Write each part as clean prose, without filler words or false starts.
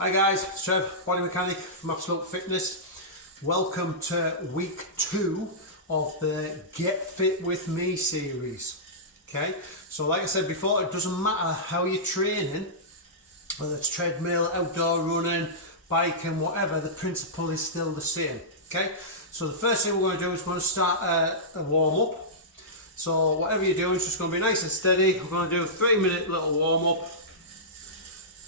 Hi guys, it's Trev, body mechanic from Absolute Fitness. Welcome to week 2 of the Get Fit With Me series. Okay, so like I said before, it doesn't matter how you're training, whether it's treadmill, outdoor running, biking, whatever, the principle is still the same. Okay, so the first thing we're going to do is we're going to start a warm up. So whatever you're doing, it's just going to be nice and steady. We're going to do a 3-minute little warm up.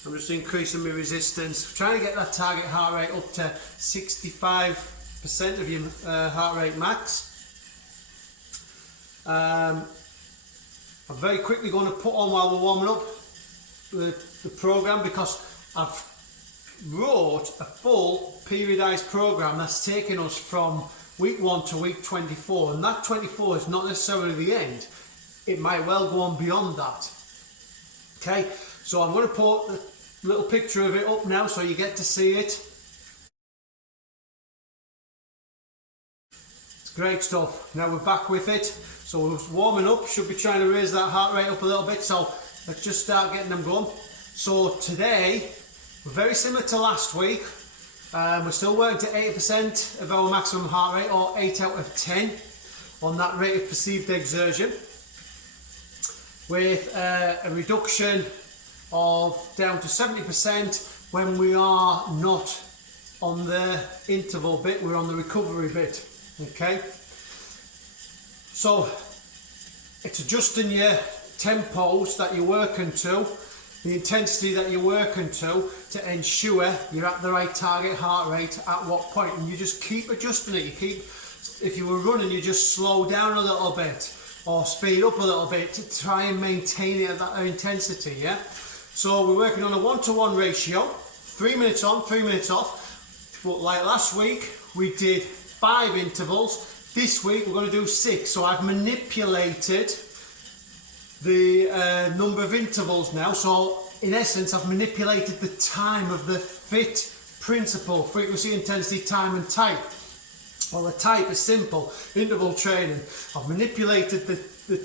I'm just increasing my resistance, trying to get that target heart rate up to 65% of your heart rate max. I'm very quickly going to put on, while we're warming up, the program, because I've wrote a full periodised program that's taken us from week 1 to week 24, and that 24 is not necessarily the end. It might well go on beyond that. Okay, so I'm going to put a little picture of it up now so you get to see it. It's great stuff. Now we're back with it. So we're warming up, should be trying to raise that heart rate up a little bit. So let's just start getting them going. So today, we're very similar to last week. We're still working to 80% of our maximum heart rate, or 8 out of 10 on that rate of perceived exertion, with a reduction of down to 70% when we are not on the interval bit, we're on the recovery bit. Okay, so it's adjusting your tempos that you're working to, the intensity that you're working to ensure you're at the right target heart rate at what point, and you just keep adjusting it. You keep, if you were running, you just slow down a little bit or speed up a little bit to try and maintain it at that intensity. Yeah, so we're working on a 1-to-1 ratio, 3 minutes on, 3 minutes off. But like last week, we did 5 intervals. This week we're going to do 6. So I've manipulated the number of intervals now. So in essence, I've manipulated the time of the FITT principle: frequency, intensity, time and type. Well, the type is simple, interval training. I've manipulated the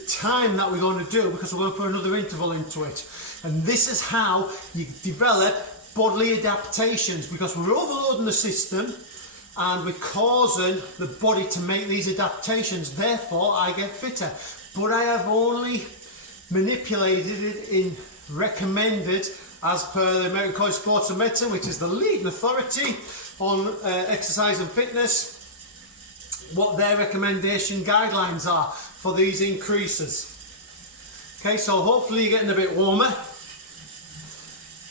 time that we're going to do, because we're going to put another interval into it. And this is how you develop bodily adaptations, because we're overloading the system and we're causing the body to make these adaptations. Therefore, I get fitter. But I have only manipulated it in recommended, as per the American College of Sports and Medicine, which is the leading authority on exercise and fitness, what their recommendation guidelines are for these increases. Okay, so hopefully you're getting a bit warmer,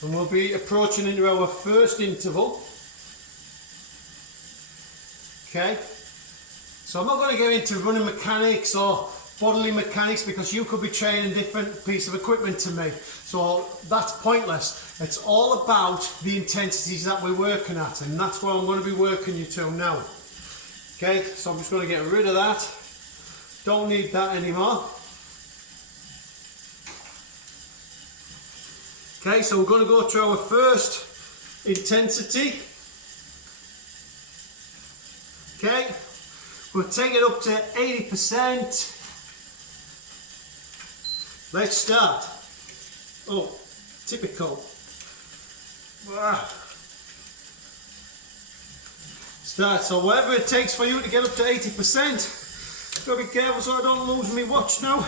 and we'll be approaching into our first interval. Okay, so I'm not going to get into running mechanics or bodily mechanics, because you could be training different piece of equipment to me, so that's pointless. It's all about the intensities that we're working at, and that's what I'm going to be working you to now. Okay, so I'm just going to get rid of that. Don't need that anymore. Okay, so we're going to go to our first intensity. Okay, we'll take it up to 80%. Let's start. Oh, typical. Start. So whatever it takes for you to get up to 80%. Gotta be careful so I don't lose my watch now.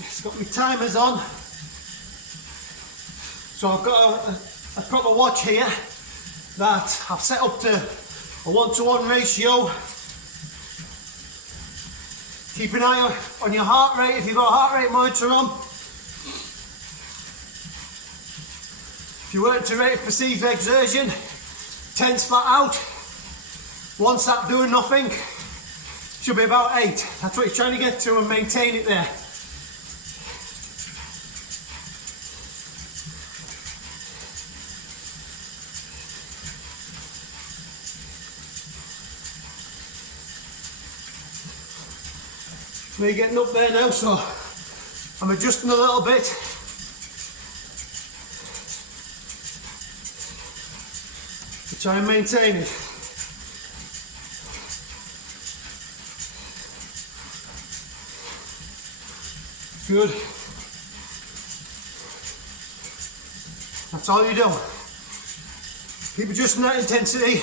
It's got my timers on. So I've got a proper watch here that I've set up to a 1-to-1 ratio. Keep an eye on your heart rate if you've got a heart rate monitor on. If you work to rate of perceived exertion, 10's flat out. 1 sat doing nothing, should be about 8. That's what you're trying to get to and maintain it there. We're getting up there now, so I'm adjusting a little bit. To try and maintain it. Good. That's all you do. Keep adjusting that intensity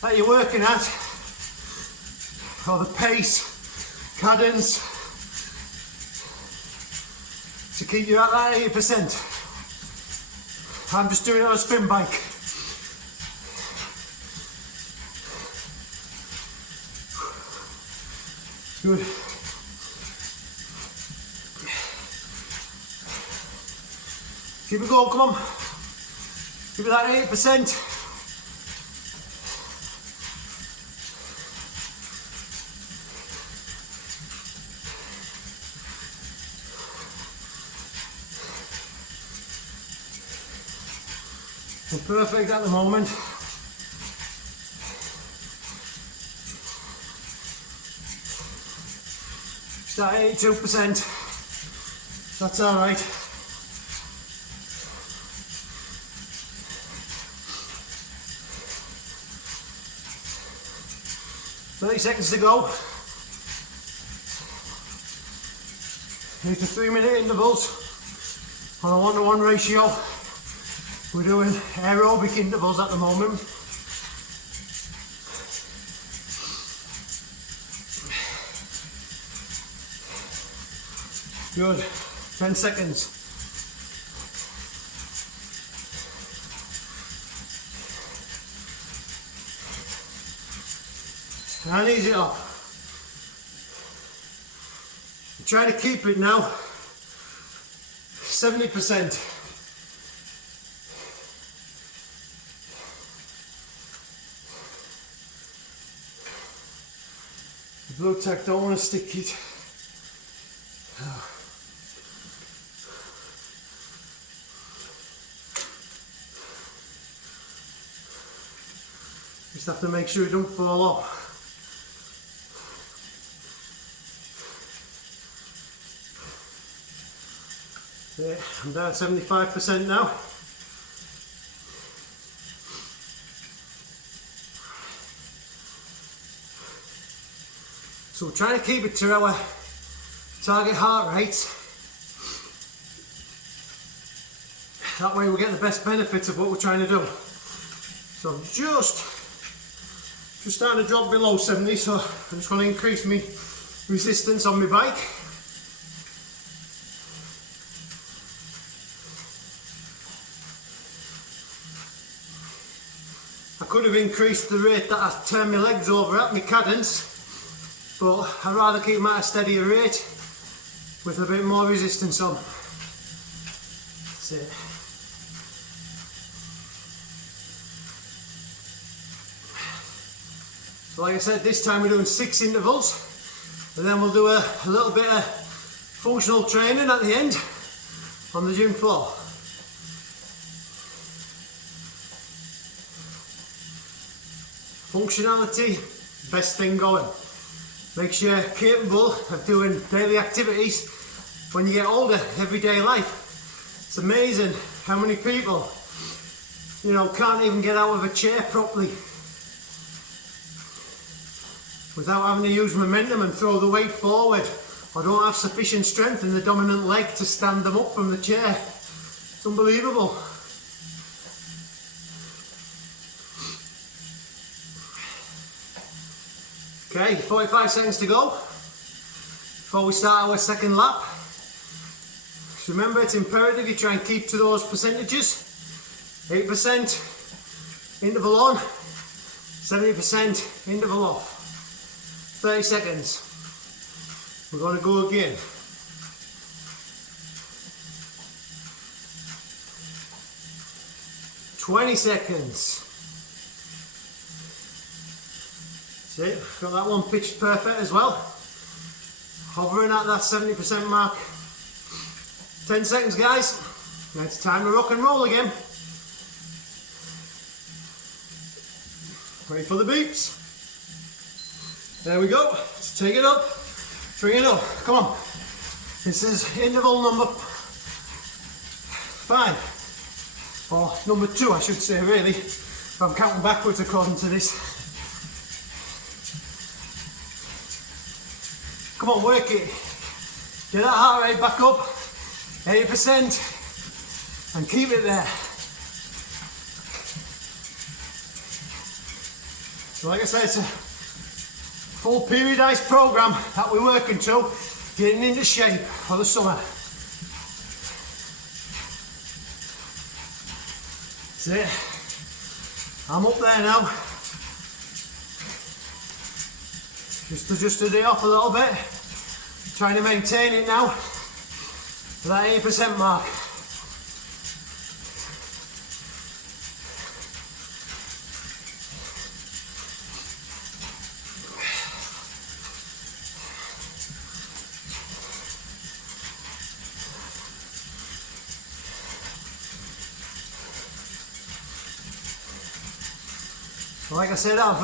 that you're working at, or the pace, cadence, to keep you at that 80%. I'm just doing it on a spin bike. Good. Keep it going, come on. Give it that 8%. We're perfect at the moment. Just at 82%. That's alright. "30 seconds to go." These are 3-minute intervals on a 1-to-1 ratio. We're doing aerobic intervals at the moment. Good. 10 seconds. And easy off. I'm trying to keep it now 70%. The blue tack, don't want to stick it. Just have to make sure it don't fall off. I'm down at 75% now. So we're trying to keep it to our target heart rate. That way we get the best benefits of what we're trying to do. So I'm just starting to drop below 70, so I'm just going to increase my resistance on my bike. I could have increased the rate that I turn my legs over at, my cadence, but I'd rather keep them at a steadier rate with a bit more resistance on. That's it. So like I said, this time we're doing 6 intervals, and then we'll do a little bit of functional training at the end on the gym floor. Functionality, best thing going. Makes you capable of doing daily activities when you get older, everyday life. It's amazing how many people, you know, can't even get out of a chair properly without having to use momentum and throw the weight forward, or don't have sufficient strength in the dominant leg to stand them up from the chair. It's unbelievable. Okay, 45 seconds to go before we start our second lap. Just remember, it's imperative you try and keep to those percentages. 8% interval on, 70% interval off. 30 seconds. We're going to go again. "20 seconds. That's it. Got that one pitched perfect as well. Hovering at that 70% mark. 10 seconds, guys. Now it's time to rock and roll again. Ready for the beeps. There we go. Let's take it up. Bring it up. Come on. This is interval number 5. Or number 2, I should say, really. If I'm counting backwards according to this. Come on, work it. Get that heart rate back up. 80%. And keep it there. So like I said, it's a full periodised program that we're working to, getting into shape for the summer. That's it. I'm up there now. Just adjusted it off a little bit. Trying to maintain it now for that 80% mark. Like I said, I've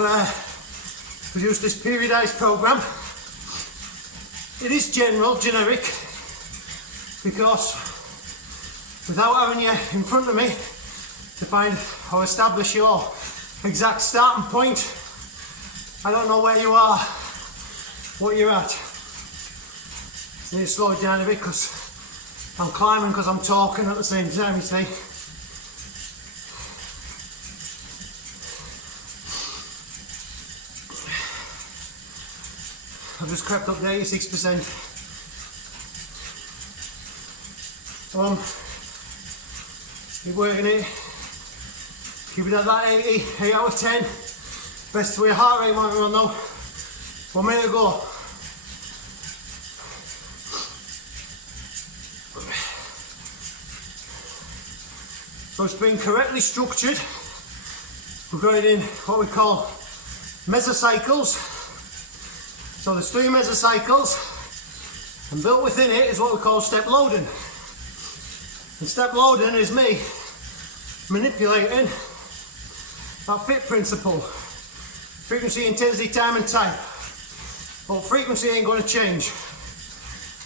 produced this periodised program. It is generic, because without having you in front of me to find or establish your exact starting point, I don't know where you are, what you're at. I need to slow it down a bit because I'm climbing because I'm talking at the same time, you see. I've just crept up to 86%. Keep working it. Keep it at that 80, 8 out of 10. Best way your heart rate might run though. 1 minute to go. So it's been correctly structured. We've got it in what we call mesocycles. So there's 3 mesocycles, and built within it is what we call step loading. And step loading is me manipulating that FITT principle: frequency, intensity, time and type. But frequency ain't going to change,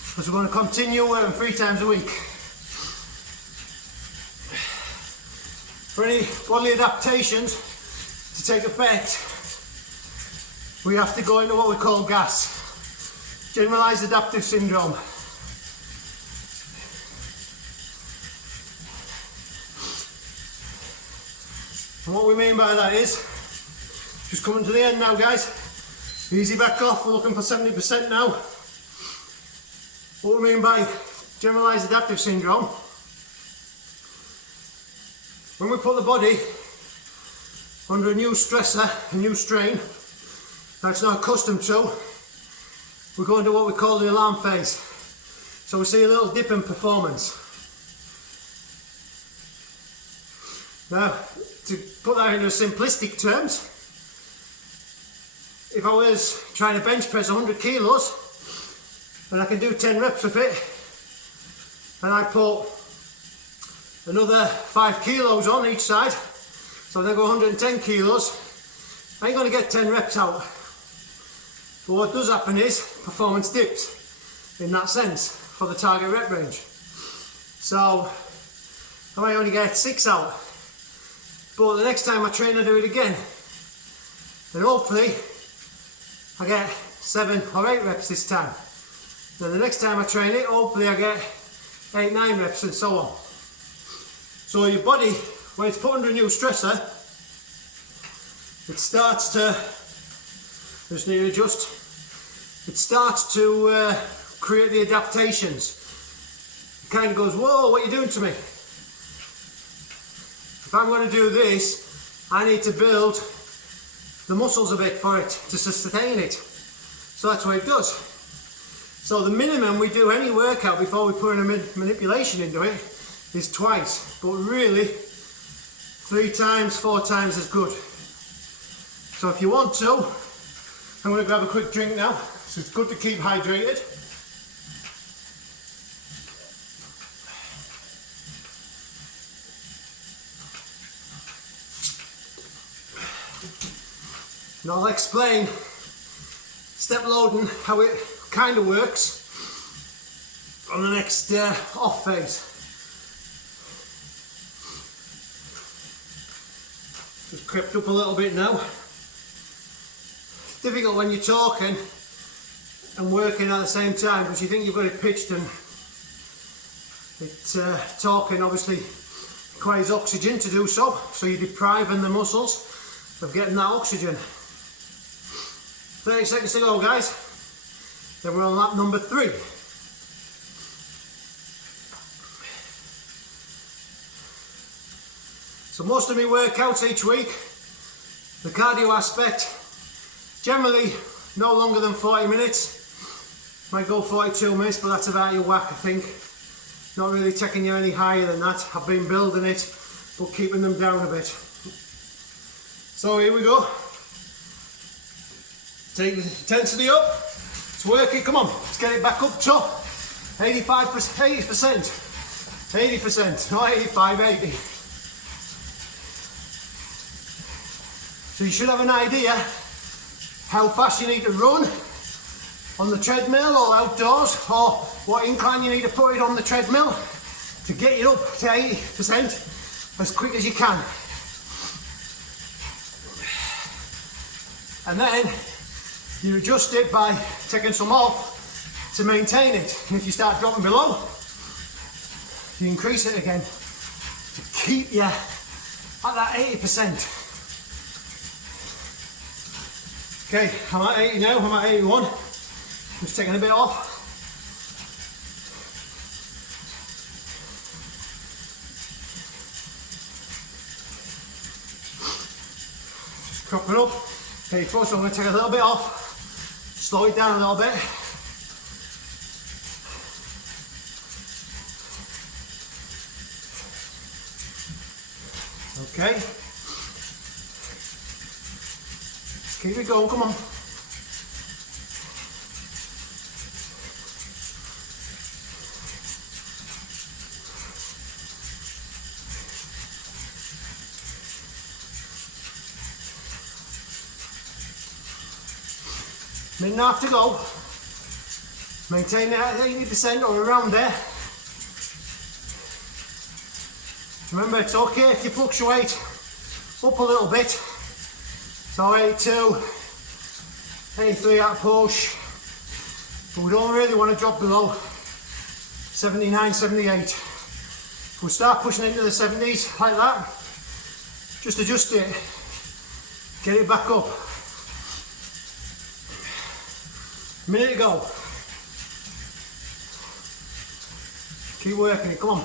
because we're going to continue working 3 times a week. For any bodily adaptations to take effect, we have to go into what we call GAS-Generalised Adaptive Syndrome. And what we mean by that is, just coming to the end now guys, easy back off, we're looking for 70% now. What we mean by Generalised Adaptive Syndrome, when we put the body under a new stressor, a new strain, that's not accustomed to, we're going to what we call the alarm phase. So we see a little dip in performance. Now, to put that into simplistic terms, if I was trying to bench press 100 kilos and I can do 10 reps of it, and I put another 5 kilos on each side, so then go 110 kilos, I ain't going to get 10 reps out. But what does happen is performance dips in that sense for the target rep range. So I might only get 6 out, but the next time I train I do it again, then hopefully I get 7 or 8 reps this time. Then the next time I train it, hopefully I get 8, 9 reps and so on. So your body, when it's put under a new stressor, it starts to, just need to adjust, it starts to create the adaptations. It kind of goes, whoa, what are you doing to me? If I'm going to do this, I need to build the muscles a bit for it to sustain it. So that's what it does. So the minimum we do any workout before we put in a manipulation into it is twice, but really 3 times, 4 times is good. So if you want to, I'm going to grab a quick drink now, so it's good to keep hydrated. And I'll explain step loading, how it kind of works on the next off phase. Just crept up a little bit now. Difficult when you're talking and working at the same time, because you think you've got it pitched, and talking obviously requires oxygen to do so, so you're depriving the muscles of getting that oxygen. 30 seconds to go, guys. Then we're on lap number 3. So most of my workouts each week, the cardio aspect, generally no longer than 40 minutes. Might go 42 minutes, but that's about your whack, I think. Not really taking you any higher than that. I've been building it, but keeping them down a bit. So here we go. Take the intensity up. It's working. Come on, let's get it back up to 85%, 80%, 80%, not 85, 80. So you should have an idea how fast you need to run on the treadmill or outdoors, or what incline you need to put it on the treadmill to get it up to 80% as quick as you can. And then you adjust it by taking some off to maintain it. And if you start dropping below, you increase it again to keep you at that 80%. Okay, I'm at 80 now, I'm at 81. Just taking a bit off. Just cropping up. Okay, first I'm going to take a little bit off, slow it down a little bit. Okay. Just keep it going, come on. Minute and a half to go. Maintain it at 80% or around there. Remember, it's okay if you fluctuate up a little bit. So 82, 83 at push. But we don't really want to drop below 79, 78. If we start pushing into the 70s like that, just adjust it. Get it back up. Minute to go. Keep working it, come on.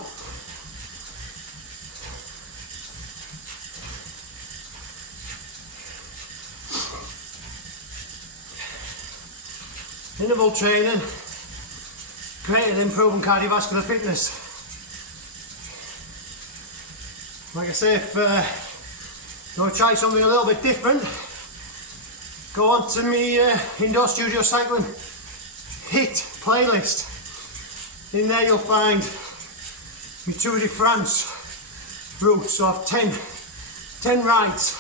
Interval training, great at improving cardiovascular fitness. Like I say, if you want to try something a little bit different, go on to my indoor studio cycling HITT playlist. In there you'll find my Tour de France routes of 10 rides,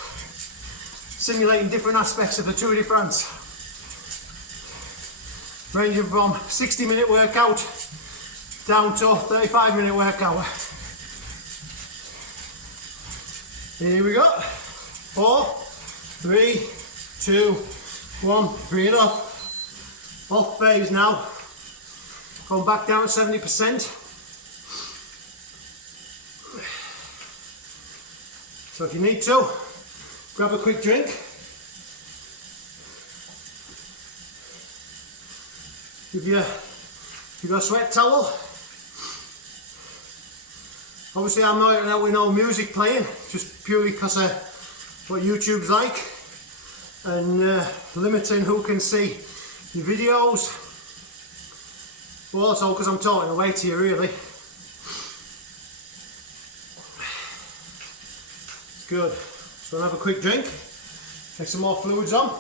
simulating different aspects of the Tour de France. Ranging from 60-minute workout down to 35-minute workout. Here we go. 4, 3, 2, 1. Bring it up. Off phase now. Going back down to 70%. So if you need to, grab a quick drink. If you've got a sweat towel. Obviously I'm not out with no music playing, just purely because of what YouTube's like, and limiting who can see your videos, but also because I'm talking away to you really. It's good. So I'll have a quick drink, take some more fluids on.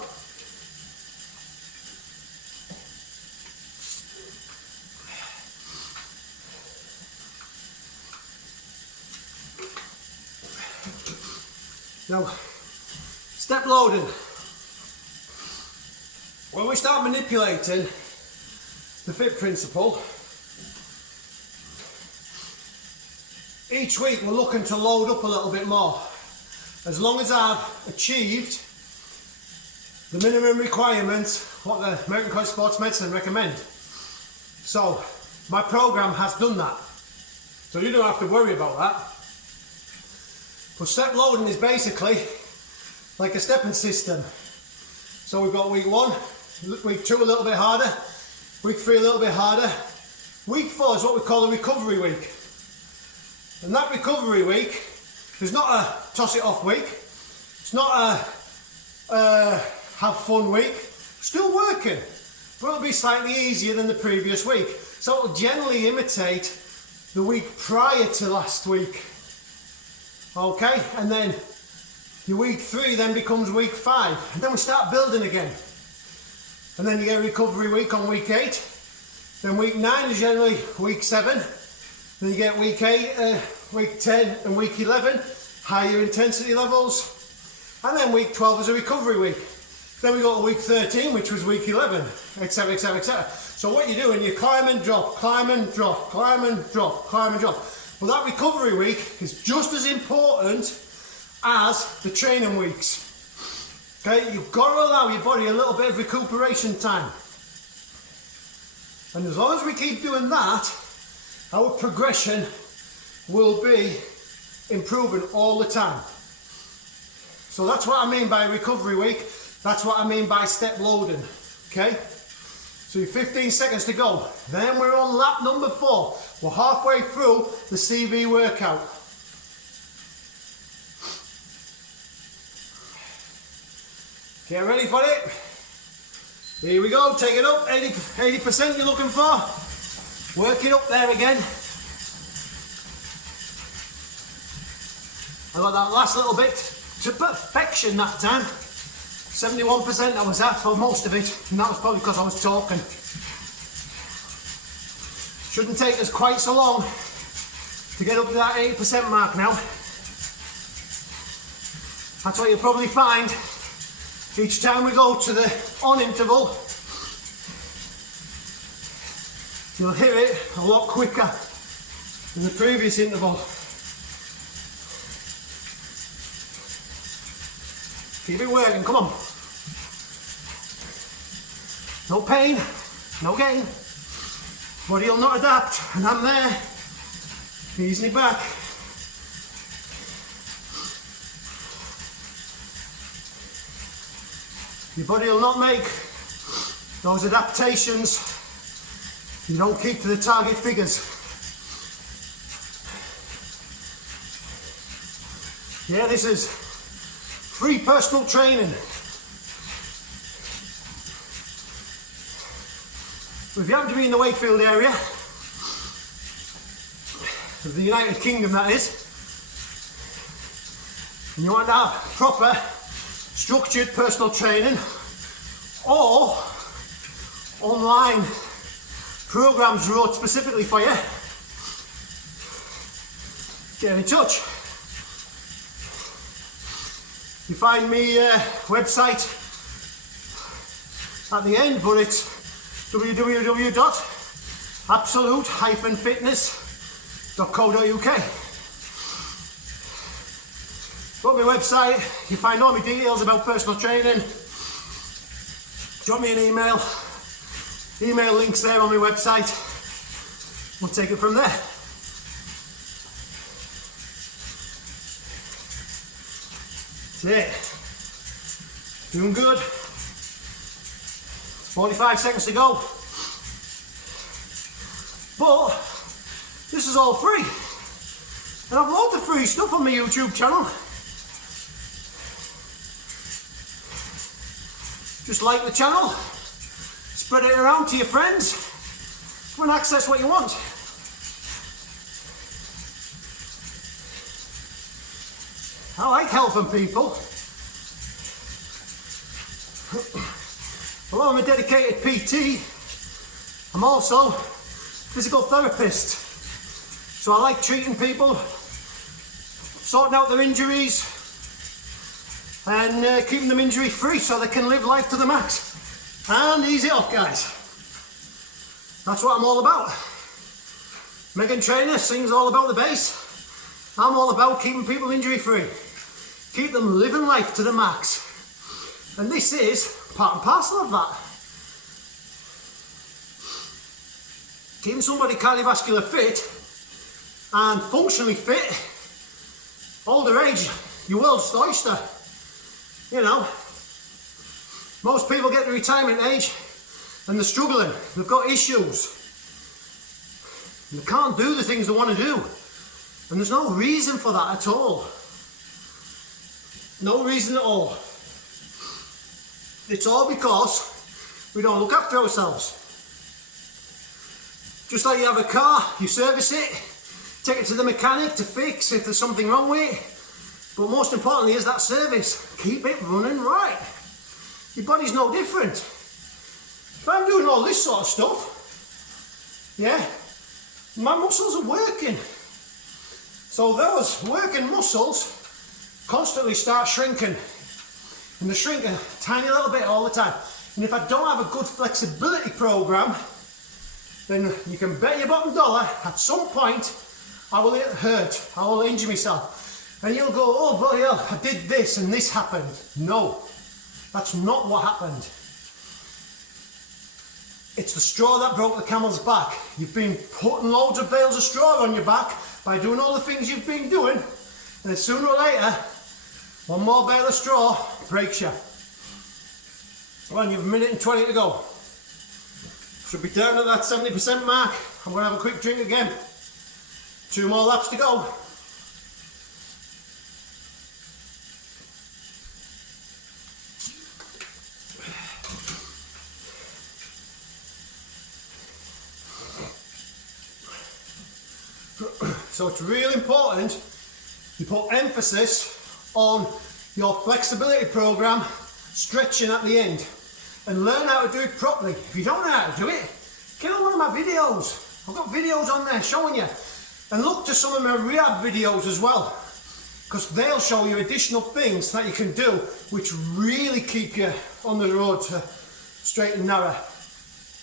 Now, step loading. When we start manipulating the FITT principle, each week we're looking to load up a little bit more. As long as I've achieved the minimum requirements, what the American College of Sports Medicine recommend. So, my program has done that. So you don't have to worry about that. But step loading is basically like a stepping system. So So we've got week 1, week 2 a little bit harder, week 3 a little bit harder. Week 4 is what we call a recovery week. And that recovery week is not a toss it off week. It's not a have fun week. Still working, but it'll be slightly easier than the previous week. So it'll generally imitate the week prior to last week. Okay, and then your week 3 then becomes week 5, and then we start building again. And then you get a recovery week on week 8. Then week 9 is generally week 7. Then you get week 8, week 10 and week 11, higher intensity levels. And then week 12 is a recovery week. Then we go to week 13, which was week 11, etc, etc, etc. So what you're doing, you climb and drop, climb and drop, climb and drop, climb and drop. But that recovery week is just as important as the training weeks. Okay, you've got to allow your body a little bit of recuperation time. And as long as we keep doing that, our progression will be improving all the time. So that's what I mean by recovery week. That's what I mean by step loading. Okay? So you're 15 seconds to go. Then we're on lap number 4. We're halfway through the CV workout. Get ready for it. Here we go, take it up, 80% you're looking for. Work it up there again. I got that last little bit to perfection that time. 71% I was at for most of it, and that was probably because I was talking. Shouldn't take us quite so long to get up to that 80% mark now. That's what you'll probably find each time we go to the on interval. You'll hit it a lot quicker than the previous interval. Keep it working, come on. No pain, no gain. Body will not adapt, and I'm there. Easing it back. Your body will not make those adaptations. You don't keep to the target figures. Yeah, this is free personal training. If you happen to be in the Wakefield area, of the United Kingdom that is, and you want to have proper structured personal training or online programs wrote specifically for you, get in touch. You find me website at the end, but it's www.absolute-fitness.co.uk. Go to my website, you find all my details about personal training. Drop me an email. Email links there on my website. We'll take it from there. That's it. Doing good. 45 seconds to go. But this is all free. And I've loads of free stuff on my YouTube channel. Just like the channel, spread it around to your friends, come and access what you want. I like helping people. Although I'm a dedicated PT, I'm also a physical therapist. So I like treating people, sorting out their injuries, and keeping them injury free so they can live life to the max. And ease it off, guys. That's what I'm all about. Megan Trainer sings all about the bass. I'm all about keeping people injury free. Keep them living life to the max. And this is part and parcel of that. Keeping somebody cardiovascular fit and functionally fit, older age, your world's oyster. You know, Most people get to retirement age and they're struggling, they've got issues. They can't do the things they want to do. And there's no reason for that at all. No reason at all. It's all because we don't look after ourselves. Just like you have a car, you service it, take it to the mechanic to fix if there's something wrong with it. But most importantly is that service. Keep it running right. Your body's no different. If I'm doing all this sort of stuff, yeah, my muscles are working. So those working muscles constantly start shrinking. And they shrink a tiny little bit all the time. And if I don't have a good flexibility program, then you can bet your bottom dollar at some point I will get hurt, I will injure myself. And you'll go, oh bloody hell, I did this and this happened. No, that's not what happened. It's the straw that broke the camel's back. You've been putting loads of bales of straw on your back by doing all the things you've been doing, and then sooner or later, one more bale of straw breaks you. Well, you've a minute and 20 to go. Should be down at that 70% mark. I'm going to have a quick drink again. 2 more laps to go. So it's really important you put emphasis on your flexibility program, stretching at the end, and learn how to do it properly. If you don't know how to do it, get on one of my videos. I've got videos on there showing you. And look to some of my rehab videos as well, because they'll show you additional things that you can do which really keep you on the road to straight and narrow.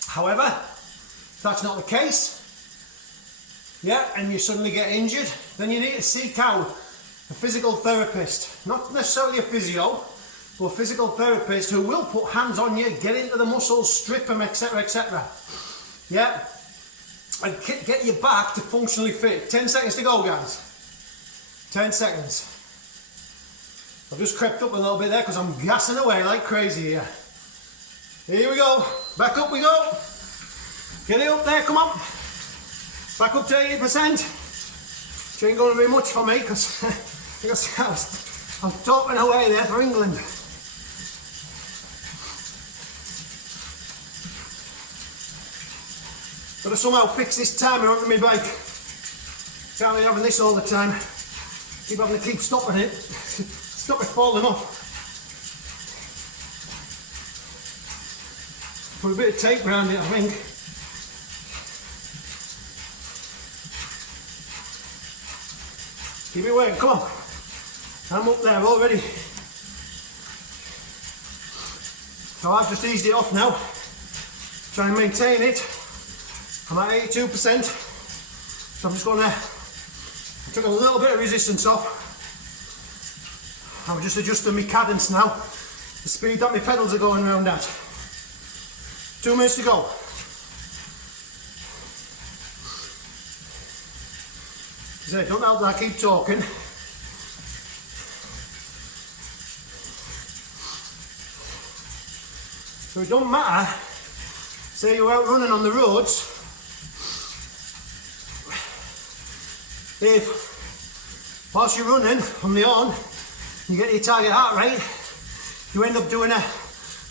However, if that's not the case, yeah, and you suddenly get injured, then you need to seek out a physical therapist. Not necessarily a physio, but a physical therapist who will put hands on you, get into the muscles, strip them, etc, etc. Yeah, and get you back to functionally fit. 10 seconds to go, guys. 10 seconds. I've just crept up a little bit there because I'm gassing away like crazy here. Here we go. Back up we go. Get it up there, come on. Back up to 80%. Which ain't going to be much for me because I'm talking away there for England. Got to somehow fix this timer onto my bike. Can't be having this all the time. Keep having to keep stopping it. Stop it falling off. Put a bit of tape around it, I think. Keep it waiting, come on. I'm up there already. So I've just eased it off now. Try and maintain it. I'm at 82%. So I'm just going to, I took a little bit of resistance off. I'm just adjusting my cadence now. The speed that my pedals are going around at. 2 minutes to go. Don't help that I keep talking. So it don't matter, say you're out running on the roads, if whilst you're running on the on, you get your target heart rate, you end up doing a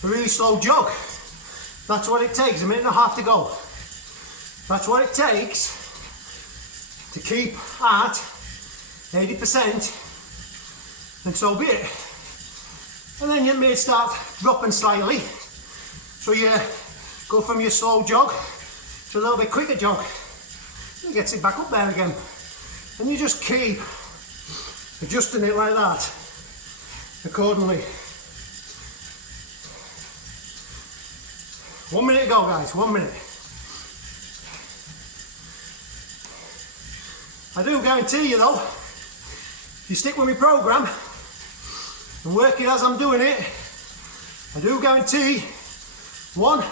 really slow jog. That's what it takes, 1.5 minutes to go. That's what it takes to keep at 80%, and so be it. And then you may start dropping slightly, so you go from your slow jog to a little bit quicker jog. It gets it back up there again, and you just keep adjusting it like that accordingly. 1 minute to go, guys, 1 minute. I do guarantee you though, if you stick with my program and work it as I'm doing it, I do guarantee, 1,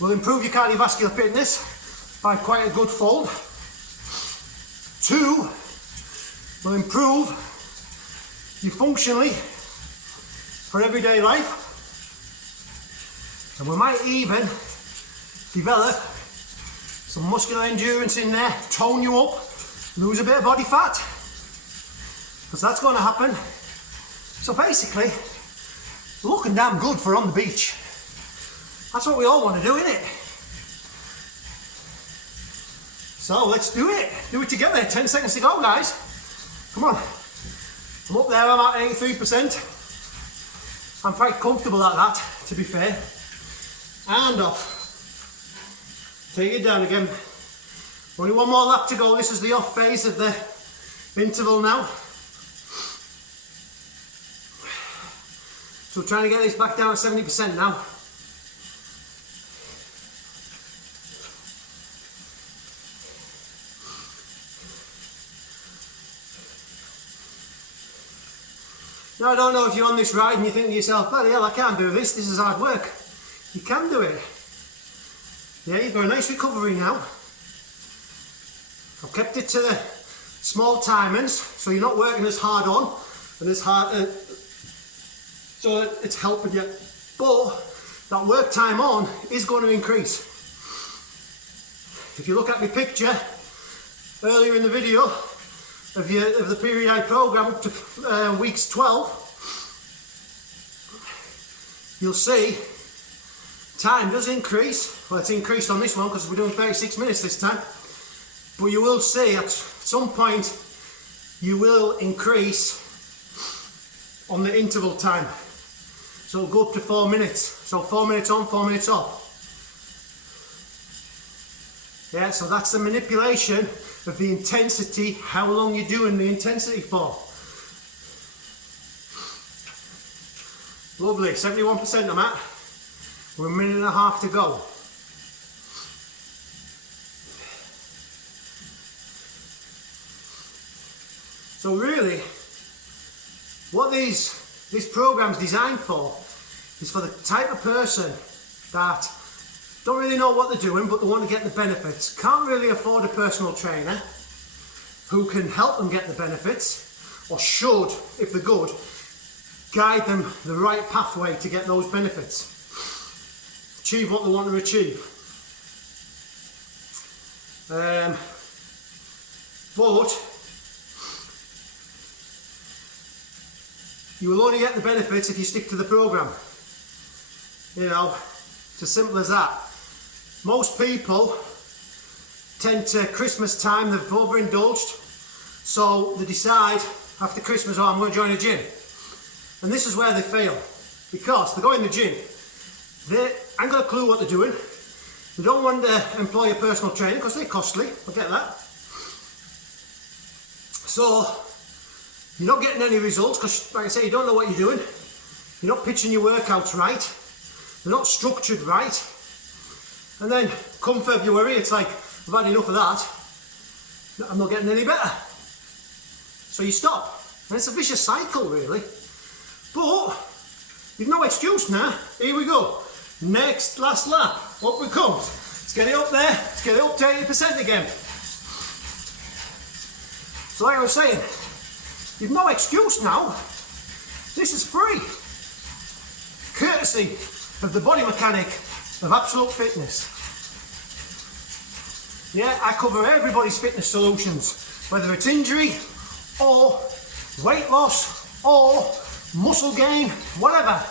will improve your cardiovascular fitness by quite a good fold. 2, will improve you functionally for everyday life. And we might even develop some muscular endurance in there, tone you up, lose a bit of body fat, because that's going to happen. So basically, looking damn good for on the beach. That's what we all want to do, isn't it? So let's do it. Do it together. 10 seconds to go, guys. Come on. I'm up there, I'm at 83%. I'm quite comfortable at that, to be fair. And off. Take it down again. Only one more lap to go. This is the off phase of the interval now. So trying to get this back down at 70% now. Now I don't know if you're on this ride and you think to yourself, bloody hell, I can't do this, this is hard work. You can do it. Yeah, you've got a nice recovery now. I've kept it to the small timings, so you're not working as hard on and as hard, so it's helping you. But that work time on is going to increase. If you look at my picture earlier in the video of the periodized program up to weeks 12, you'll see time does increase. Well, it's increased on this one because we're doing 36 minutes this time. But you will see at some point you will increase on the interval time. So it'll go up to 4 minutes. So 4 minutes on, 4 minutes off. Yeah, so that's the manipulation of the intensity, how long you're doing the intensity for. Lovely, 71% I'm at. We're a minute and a half to go. So really, what this program's designed for is for the type of person that don't really know what they're doing, but they want to get the benefits. Can't really afford a personal trainer who can help them get the benefits, or should, if they're good, guide them the right pathway to get those benefits. Achieve what they want to achieve. But you will only get the benefits if you stick to the program. You know, it's as simple as that. Most people tend to Christmas time, they've overindulged, so they decide after Christmas, oh, I'm going to join a gym. And this is where they fail, because they go in the gym, they ain't got a clue what they're doing, they don't want to employ a personal trainer because they're costly, I get that. So you're not getting any results because, like I say, you don't know what you're doing, you're not pitching your workouts right, they're not structured right. And then come February, it's like, I've had enough of that, I'm not getting any better. So you stop. And it's a vicious cycle, really. But you've no excuse now. Here we go. Next, last lap. Up it comes. Let's get it up there. Let's get it up to 80% again. So like I was saying, you've no excuse now. This is free. Courtesy of the body mechanic of Absolute Fitness. Yeah, I cover everybody's fitness solutions, whether it's injury or weight loss or muscle gain, whatever.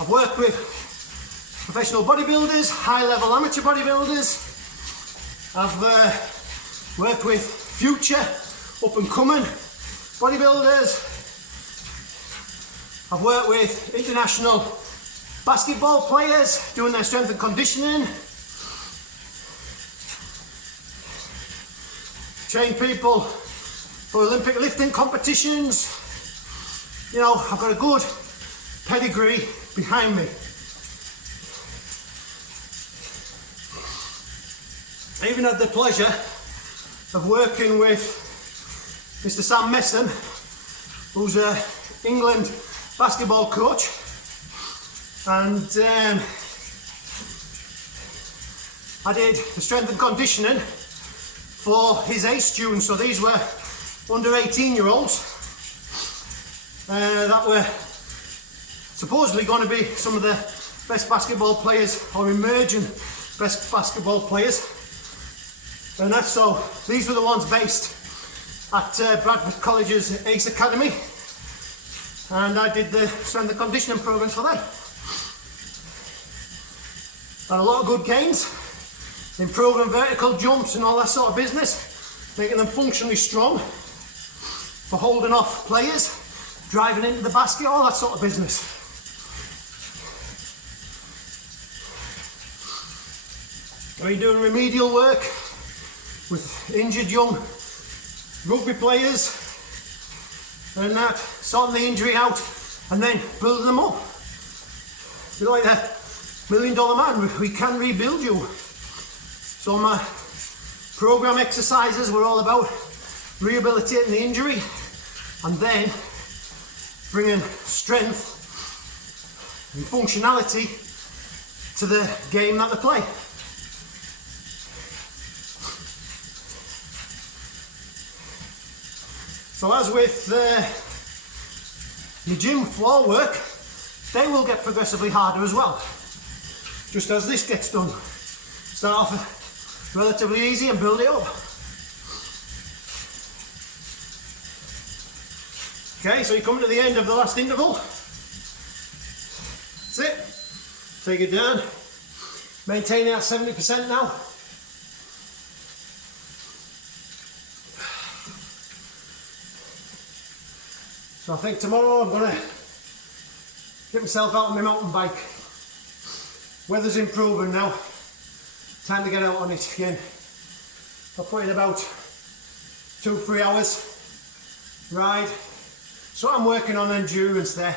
I've worked with professional bodybuilders, high-level amateur bodybuilders. I've worked with future up-and-coming bodybuilders. I've worked with international basketball players doing their strength and conditioning. Train people for Olympic lifting competitions. You know, I've got a good pedigree behind me. I even had the pleasure of working with Mr. Sam Messon, who's an England basketball coach, and I did the strength and conditioning for his A students. So these were under 18-year-olds that were supposedly going to be some of the best basketball players or emerging best basketball players. And that's so, these were the ones based at Bradford College's ACE Academy, and I did the strength and conditioning programs for them. And a lot of good gains, improving vertical jumps and all that sort of business, making them functionally strong for holding off players, driving into the basket, all that sort of business. Are you doing remedial work with injured young rugby players and that, sorting the injury out and then building them up? You're like a $1 million man, we can rebuild you. So my program exercises were all about rehabilitating the injury and then bringing strength and functionality to the game that they play. So as with your gym floor work, they will get progressively harder as well, just as this gets done. Start off relatively easy and build it up. Okay, so you come to the end of the last interval. That's it. Take it down. Maintain it at 70% now. So I think tomorrow I'm going to get myself out on my mountain bike. Weather's improving now. Time to get out on it again. I'll put in about 2-3 hours ride. So I'm working on endurance there.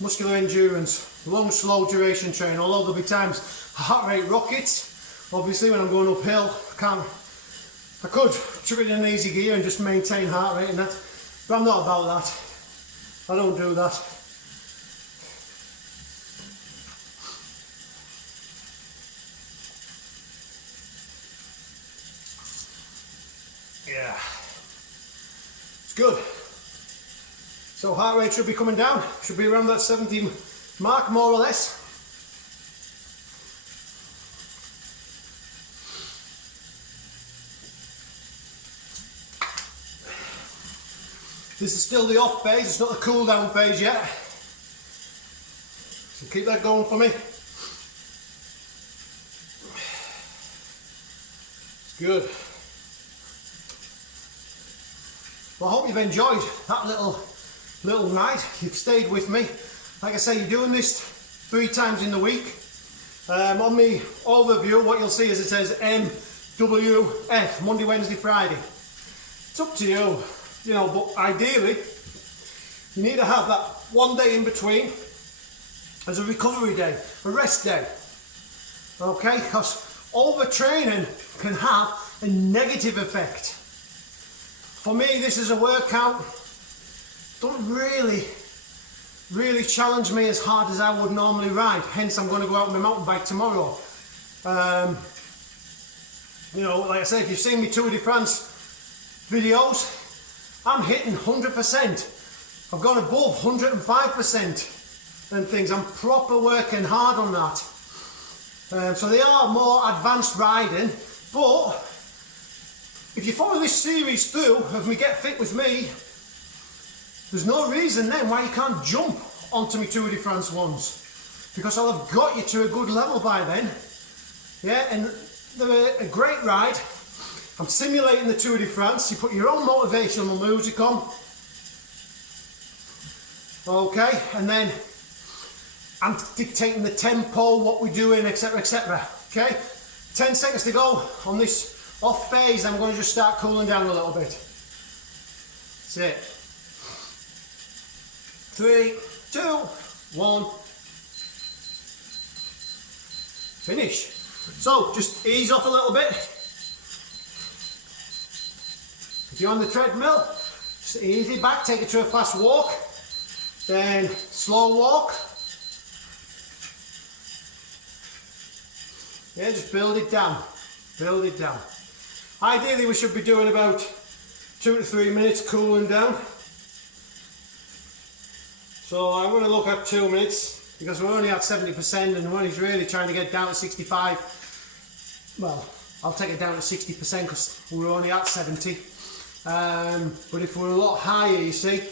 Muscular endurance. Long, slow duration training. Although there'll be times heart rate rockets. Obviously when I'm going uphill, I could chuck it in easy gear and just maintain heart rate and that. But I'm not about that. I don't do that. Yeah, it's good. So heart rate should be coming down, should be around that 70 mark more or less. This is still the off phase, it's not the cool down phase yet. So keep that going for me. It's good. Well, I hope you've enjoyed that little ride. You've stayed with me. Like I say, you're doing this 3 times in the week. On the overview, what you'll see is it says MWF, Monday, Wednesday, Friday. It's up to you. You know, but ideally, you need to have that one day in between as a recovery day, a rest day. Okay, because overtraining can have a negative effect. For me, this is a workout, don't really challenge me as hard as I would normally ride. Hence, I'm going to go out on my mountain bike tomorrow. You know, like I say, if you've seen me Tour de France videos, I'm hitting 100%. I've gone above 105% and things. I'm proper working hard on that. So they are more advanced riding, but if you follow this series through of me Get Fit With Me, there's no reason then why you can't jump onto me Tour de France ones, because I'll have got you to a good level by then. Yeah, and they're a great ride. I'm simulating the Tour de France. You put your own motivational music on. Okay, and then I'm dictating the tempo, what we're doing, etc, etc. Okay, 10 seconds to go on this off phase. I'm going to just start cooling down a little bit. That's it. 3, 2, 1. Finish. So just ease off a little bit. If you're on the treadmill, just easy back, take it to a fast walk, then slow walk. Yeah, just build it down, build it down. Ideally we should be doing about 2 to 3 minutes cooling down. So I'm going to look at 2 minutes because we're only at 70% and when he's really trying to get down to 65, well, I'll take it down to 60% because we're only at 70. But if we're a lot higher, you see,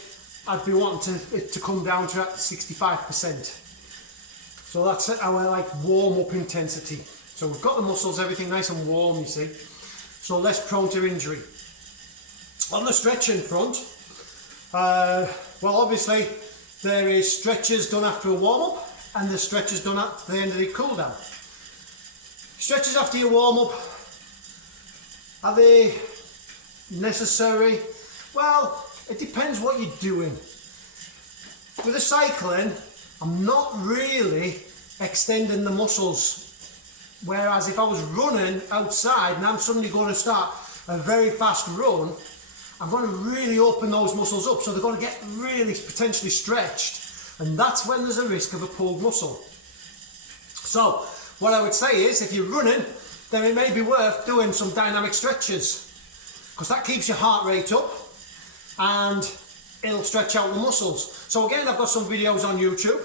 I'd be wanting it to come down to 65%. So that's our like warm up intensity. So we've got the muscles, everything nice and warm, you see. So less prone to injury. On the stretching front, well obviously there is stretches done after a warm up and the stretches done at the end of the cool down. Stretches after your warm up, are they necessary? Well, it depends what you're doing. With the cycling, I'm not really extending the muscles. Whereas if I was running outside and I'm suddenly going to start a very fast run, I'm going to really open those muscles up, so they're going to get really potentially stretched, and that's when there's a risk of a pulled muscle. So what I would say is, if you're running, then it may be worth doing some dynamic stretches, because that keeps your heart rate up and it'll stretch out the muscles. So again, I've got some videos on YouTube.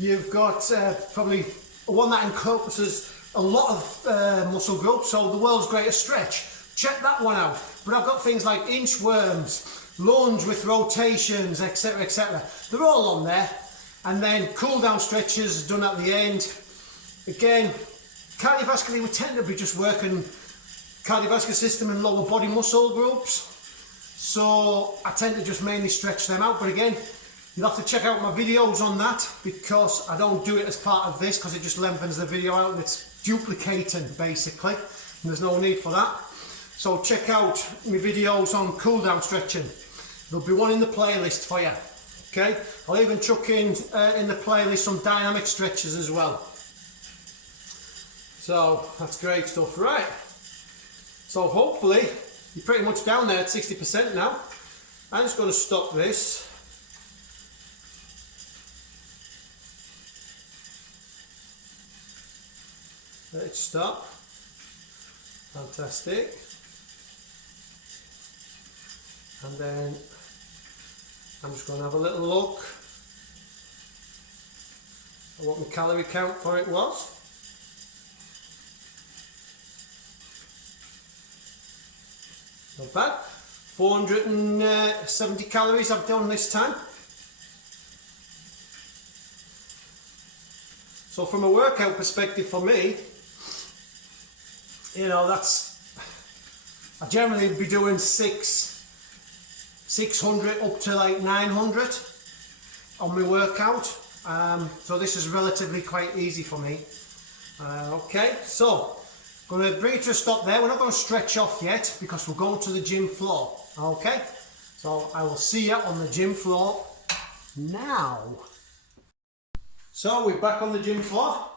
You've got probably one that encompasses a lot of muscle groups, so the world's greatest stretch. Check that one out. But I've got things like inchworms, lunge with rotations, etc, etc. They're all on there. And then cool down stretches done at the end. Again, cardiovascular, we tend to be just working cardiovascular system and lower body muscle groups. So I tend to just mainly stretch them out. But again, you'll have to check out my videos on that, because I don't do it as part of this because it just lengthens the video out and it's duplicating basically. And there's no need for that. So check out my videos on cool down stretching. There'll be one in the playlist for you. Okay, I'll even chuck in the playlist some dynamic stretches as well. So that's great stuff, right? So hopefully you're pretty much down there at 60% now. I'm just going to stop this. Let it stop. Fantastic. And then I'm just going to have a little look at what my calorie count for it was. Not bad. 470 calories I've done this time. So from a workout perspective for me, you know, I generally be doing 600 up to like 900 on my workout. So this is relatively quite easy for me. Okay, so I'm going to bring it to a stop there. We're not going to stretch off yet because we're going to the gym floor. Okay, so I will see you on the gym floor now. So we're back on the gym floor.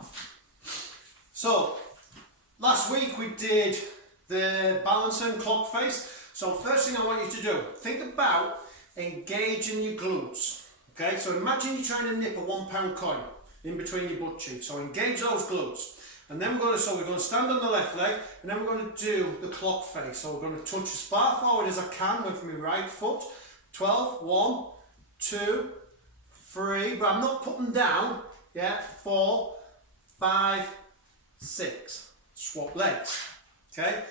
So last week we did the balance and clock face. So first thing I want you to do, think about engaging your glutes. Okay, so imagine you're trying to nip a £1 coin in between your butt cheeks. So engage those glutes. And then we're going to stand on the left leg, and then we're going to do the clock face. So we're going to touch as far forward as I can with my right foot. 12, 1, 2, 3, but I'm not putting down. Yeah, 4, 5, 6. Swap legs. Okay,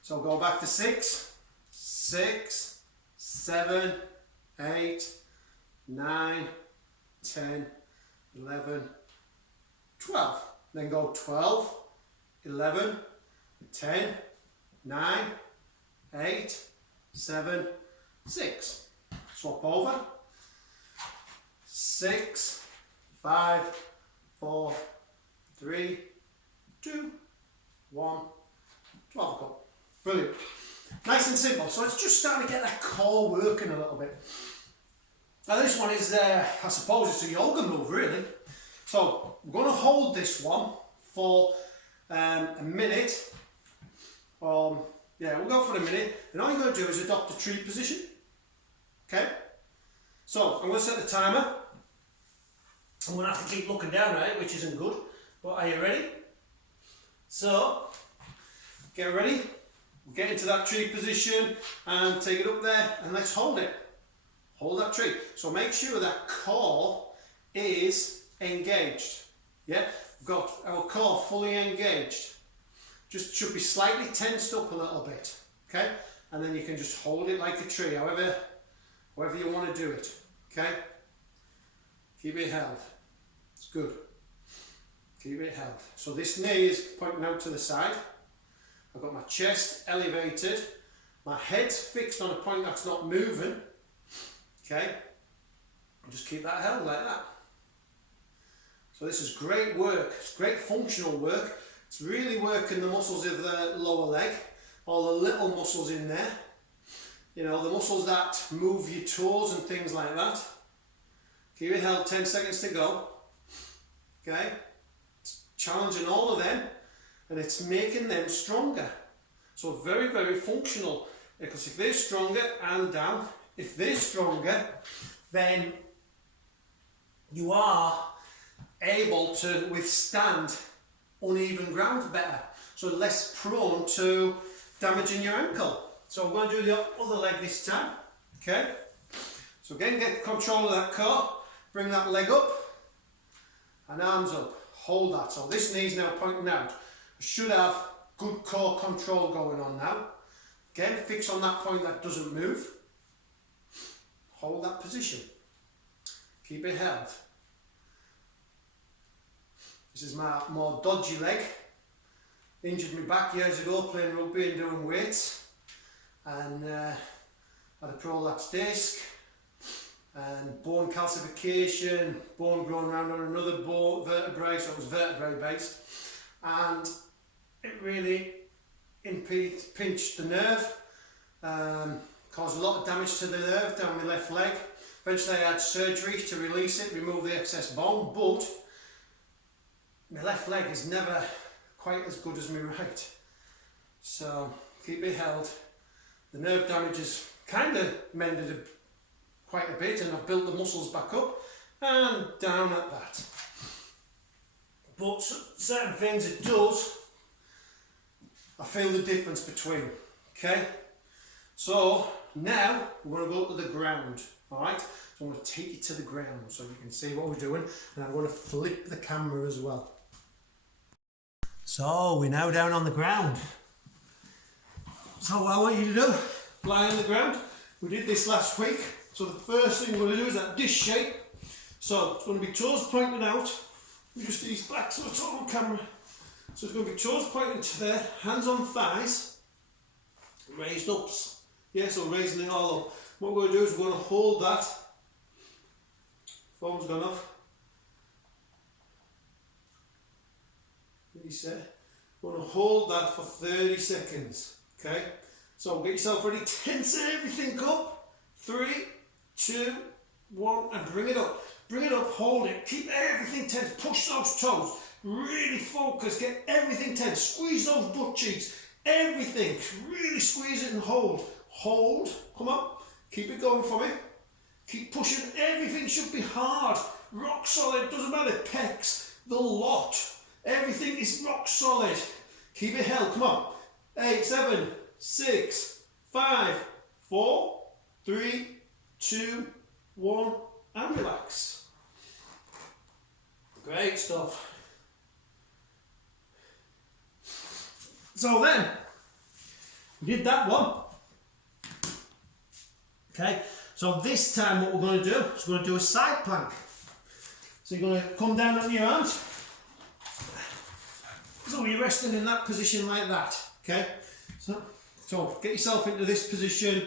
so go back to 6, 6, 7, 8, 9, 10, 11, 12. Then go 12, 11, 10, 9, 8, 7, 6. Swap over. 6, 5, 4, 3, 2, 1, 12 go. Brilliant. Nice and simple. So it's just starting to get that core working a little bit. Now this one is, I suppose it's a yoga move really. So we're going to hold this one for a minute. Yeah, we'll go for a minute. And all you're going to do is adopt a tree position. Okay? So I'm going to set the timer. I'm going to have to keep looking down at it, which isn't good. But are you ready? So, get ready. We'll get into that tree position and take it up there and let's hold it. Hold that tree. So make sure that core is engaged. Yeah, we've got our core fully engaged. Just should be slightly tensed up a little bit. Okay, and then you can just hold it like a tree, however you want to do it. Okay, keep it held. It's good. Keep it held. So this knee is pointing out to the side. I've got my chest elevated. My head's fixed on a point that's not moving. Okay, and just keep that held like that. So this is great work. It's great functional work. It's really working the muscles of the lower leg, all the little muscles in there. You know, the muscles that move your toes and things like that. Keep it held, 10 seconds to go. Okay, it's challenging all of them and it's making them stronger. So very, very functional, because if they're stronger and down, if they're stronger, then you are able to withstand uneven ground better, so less prone to damaging your ankle. So I'm going to do the other leg this time. Okay, so again, get control of that core, bring that leg up and arms up, hold that. So this knee's now pointing out. I should have good core control going on now. Again, fix on that point that doesn't move, hold that position, keep it held. This is my more dodgy leg. Injured me back years ago playing rugby and doing weights, and had a prolapsed disc and bone calcification, bone growing around on another bone vertebrae, so it was vertebrae based, and it really pinched the nerve, caused a lot of damage to the nerve down my left leg. Eventually I had surgery to release it, remove the excess bone, but my left leg is never quite as good as my right. So keep it held. The nerve damage has kind of mended quite a bit, and I've built the muscles back up and down at that. But certain things it does, I feel the difference between. Okay, so now we're going to go to the ground. Alright, so I'm going to take you to the ground so you can see what we're doing, and I'm going to flip the camera as well. So we're now down on the ground. So what I want you to do, lie on the ground. We did this last week. So the first thing we're going to do is that disc shape. So it's going to be toes pointing out. We just these back so it's all on camera. So it's going to be toes pointing to there, hands on thighs, raised ups. Yeah, so raising it all up. What we're going to do is we're going to hold that. Phone's gone off. What did he say? We're going to hold that for 30 seconds. Okay? So get yourself ready. Tense everything up. 3, 2, 1, and bring it up. Bring it up, hold it. Keep everything tense. Push those toes. Really focus. Get everything tense. Squeeze those butt cheeks. Everything. Really squeeze it and hold. Hold. Come on. Keep it going for me. Keep pushing. Everything should be hard. Rock solid. Doesn't matter. Pecs. The lot. Everything is rock solid. Keep it held. Come on. 8, 7, 6, 5, 4, 3, 2, 1, and relax. Great stuff. So then, we did that one. Okay, so this time what we're going to do is we're going to do a side plank. So you're going to come down on your arms. So you're resting in that position like that. Okay, so get yourself into this position.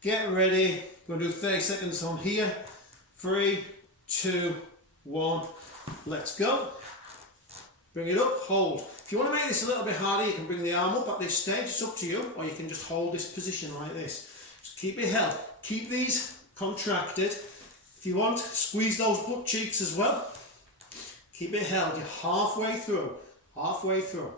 Get ready. We're going to do 30 seconds on here. 3, 2, 1. Let's go. Bring it up, hold. If you want to make this a little bit harder, you can bring the arm up at this stage. It's up to you, or you can just hold this position like this. Just keep it held. Keep these contracted. If you want, squeeze those butt cheeks as well. Keep it held. You're halfway through. Halfway through.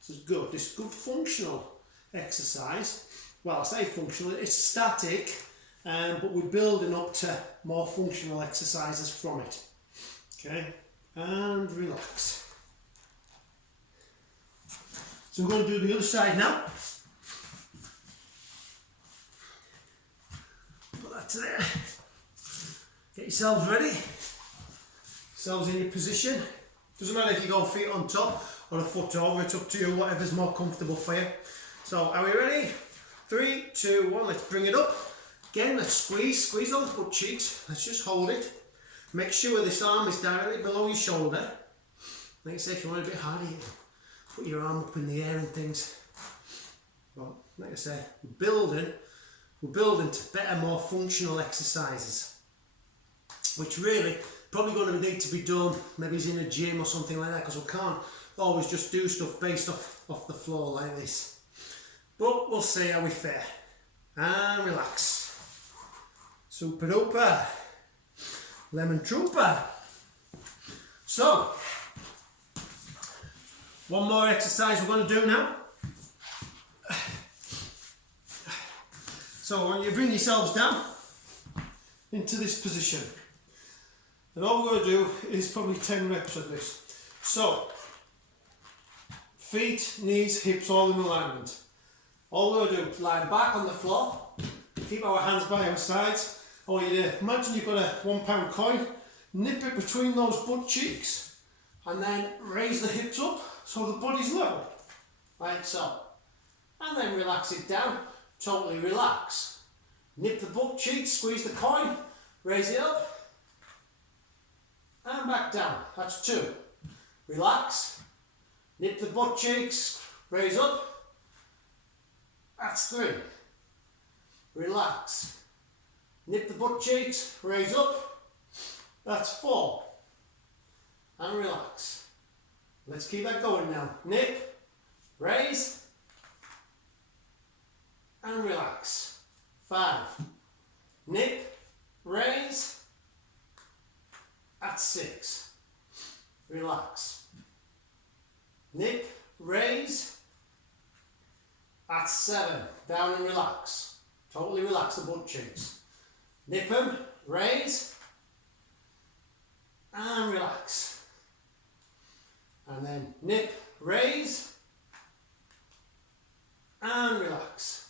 This is good. This is good functional exercise. Well, I say functional, it's static, but we're building up to more functional exercises from it. Okay, and relax. So we're going to do the other side now. Put that to there. Get yourselves ready. yourselves in your position. Doesn't matter if you go feet on top or a foot over, it's up to you, whatever's more comfortable for you. So are we ready? 3, 2, 1, let's bring it up. Again, let's squeeze those butt cheeks. Let's just hold it. Make sure this arm is directly below your shoulder. Like I say, if you want a bit harder, you put your arm up in the air and things. But like I say, we're building to better, more functional exercises, which really probably going to need to be done maybe in a gym or something like that, because we can't always just do stuff based off the floor like this. But we'll see how we fare. And relax. Super duper. Lemon trooper. So, one more exercise we're going to do now. So when you bring yourselves down into this position, and all we're going to do is probably 10 reps of this. So, feet, knees, hips all in alignment. All we're going to do is lie back on the floor, keep our hands by our sides. I want you to imagine you've got a £1 coin, nip it between those butt cheeks, and then raise the hips up so the body's level, like so. And then relax it down, totally relax. Nip the butt cheeks, squeeze the coin, raise it up, and back down. That's 2. Relax, nip the butt cheeks, raise up. That's 3. Relax. Nip the butt cheeks, raise up. That's 4. And relax. Let's keep that going now. Nip, raise, and relax. 5. Nip, raise. That's 6. Relax. Nip, raise. That's 7. Down and relax. Totally relax the butt cheeks. Nip them, raise, and relax. And then nip, raise, and relax.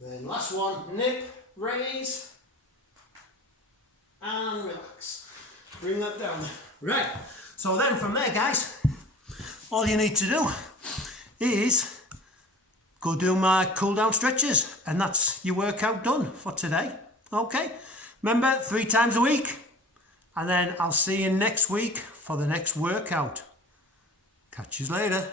Then last one, nip, raise, and relax. Bring that down. Right, so then from there, guys, all you need to do is go do my cool down stretches, and that's your workout done for today. Okay, remember 3 times a week, and then I'll see you next week for the next workout. Catch you later.